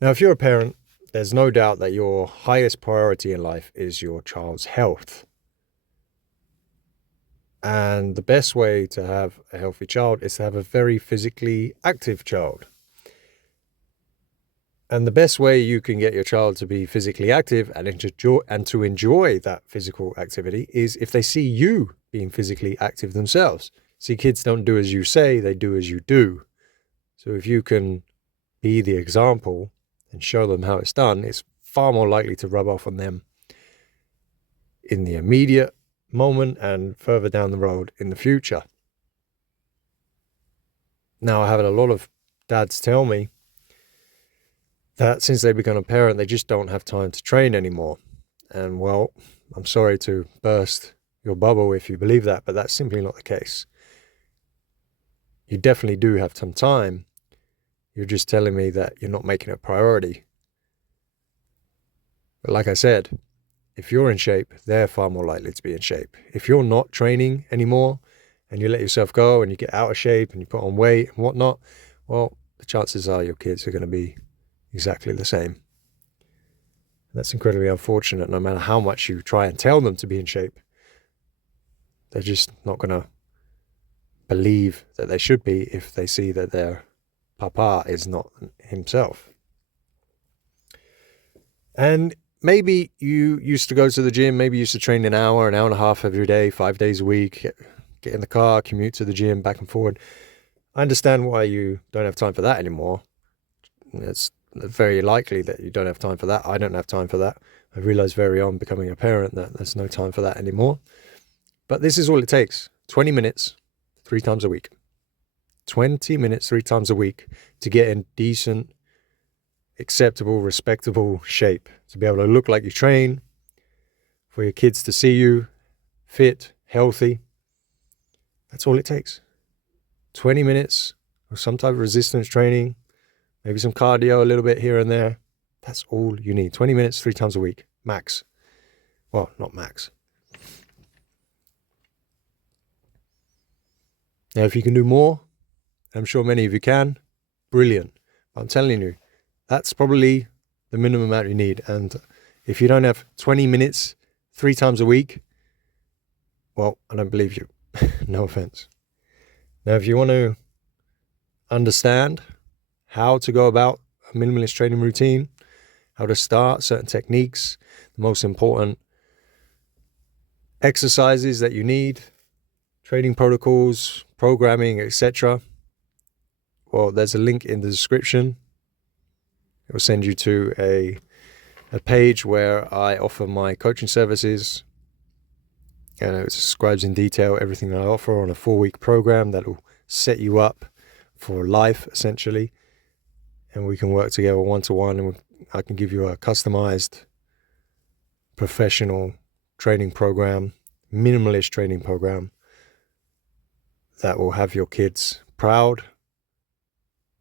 Now, if you're a parent, there's no doubt that your highest priority in life is your child's health. And the best way to have a healthy child is to have a very physically active child. And the best way you can get your child to be physically active and to enjoy that physical activity is if they see you being physically active themselves. See, kids don't do as you say, they do as you do. So if you can be the example and show them how it's done, it's far more likely to rub off on them in the immediate moment and further down the road in the future. Now, I have a lot of dads tell me that since they become a parent, they just don't have time to train anymore. And well, I'm sorry to burst your bubble if you believe that, but that's simply not the case. You definitely do have some time. You're just telling me that you're not making it a priority. But like I said, if you're in shape, they're far more likely to be in shape. If you're not training anymore and you let yourself go and you get out of shape and you put on weight and whatnot, well, the chances are your kids are going to be exactly the same. That's incredibly unfortunate. No matter how much you try and tell them to be in shape, they're just not going to believe that they should be if they see that their papa is not himself. And maybe you used to go to the gym, maybe you used to train an hour and a half every day, 5 days a week, get in the car, commute to the gym, back and forward. I understand why you don't have time for that anymore. It's very likely that you don't have time for that. I don't have time for that. I realized very on becoming a parent that there's no time for that anymore. But this is all it takes. 20 minutes, 3 times a week. 20 minutes, 3 times a week to get in decent, acceptable, respectable shape. To be able to look like you train, for your kids to see you fit, healthy. That's all it takes. 20 minutes of some type of resistance training, maybe some cardio a little bit here and there. That's all you need. 20 minutes, 3 times a week, max. Well, not max. Now, if you can do more, I'm sure many of you can, brilliant. But I'm telling you, that's probably the minimum amount you need. And if you don't have 20 minutes, 3 times a week, well, I don't believe you. No offense. Now, if you want to understand how to go about a minimalist training routine, how to start certain techniques, the most important exercises that you need, training protocols, programming, etc. Well, there's a link in the description. It will send you to a page where I offer my coaching services. And it describes in detail everything that I offer on a 4-week program that will set you up for life, essentially. And we can work together one-to-one, and I can give you a customized, professional training program, minimalist training program that will have your kids proud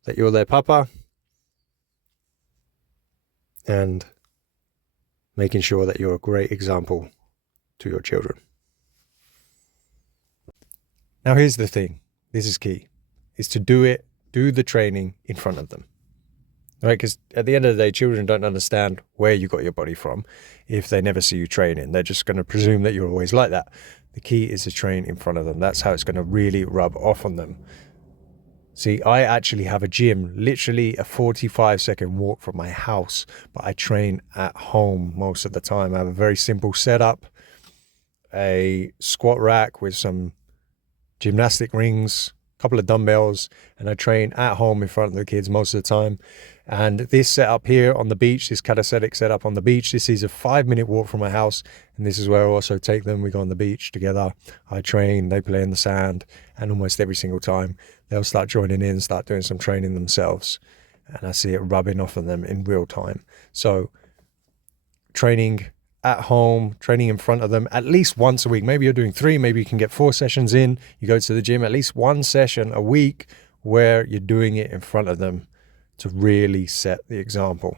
that you're their papa and making sure that you're a great example to your children. Now, here's the thing. This is key. Is to do the training in front of them. Right? Because at the end of the day, children don't understand where you got your body from if they never see you training. They're just going to presume that you're always like that. The key is to train in front of them. That's how it's going to really rub off on them. See, I actually have a gym, literally a 45-second walk from my house, but I train at home most of the time. I have a very simple setup, a squat rack with some gymnastic rings, a couple of dumbbells, and I train at home in front of the kids most of the time. And this setup here on the beach, this calisthenic setup on the beach, this is a 5-minute walk from my house, and this is where I also take them. We go on the beach together. I train, they play in the sand, and almost every single time they'll start joining in, start doing some training themselves, and I see it rubbing off on them in real time. So training at home, training in front of them at least once a week. Maybe you're doing 3, maybe you can get 4 sessions in. You go to the gym, at least 1 session a week where you're doing it in front of them to really set the example.